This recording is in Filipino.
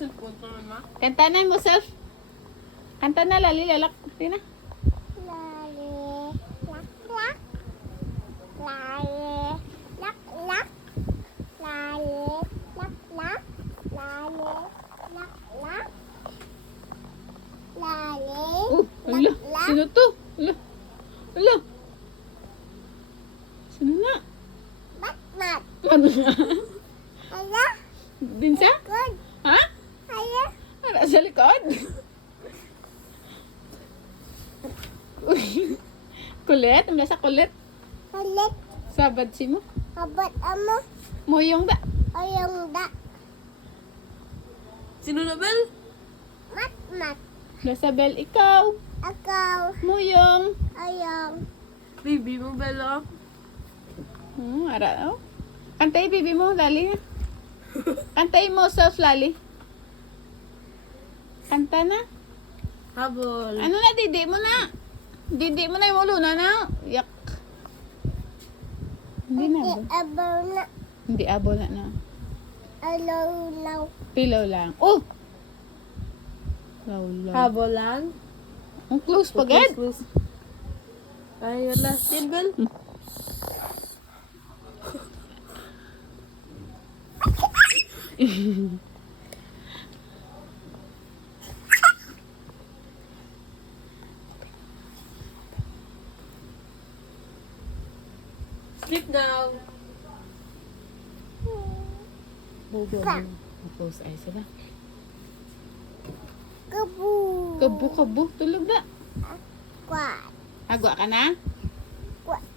cellphone ko na. Kanta na mo, self. Kanta na, lali, lalak. Tina. Lali, lak, lak. Lali, lak, lak. Lali, lak, lak. Lali, lak, lak. Lali, Ala, sino to? Ala, ala. Sino na? mat, mat. Ano na? Hala, Dinsa? good. Ha? Hala, Ano sa likod? Uy. Kulit? Ang sa kulit? halit. Sabad si mo? Abot amo. Moyong da. Ayong da. Sino na, Bel? Mat, mat. Rosabel, ikaw. Akaw. Moyong. Ayong. Baby mo, Bel, oh. Ara, oh. Kantay, baby mo, lali. Kantay mo, self, lali. Kanta na. Habol. Ano na, didi mo na. Didi mo na yung ulo na na. Yak. Hindi na ba? Abaw na. Hindi abo na na. Alaw law. Pilaw lang. Oh! Law. Habol lang. Ang close pa, Gad. Close. Ay, wala. Din, Bel. Sleep now. Bobo. Close eyes sila. Kabu. Kabo. Tulog na. Kwat. Agwa ka na? Kwat.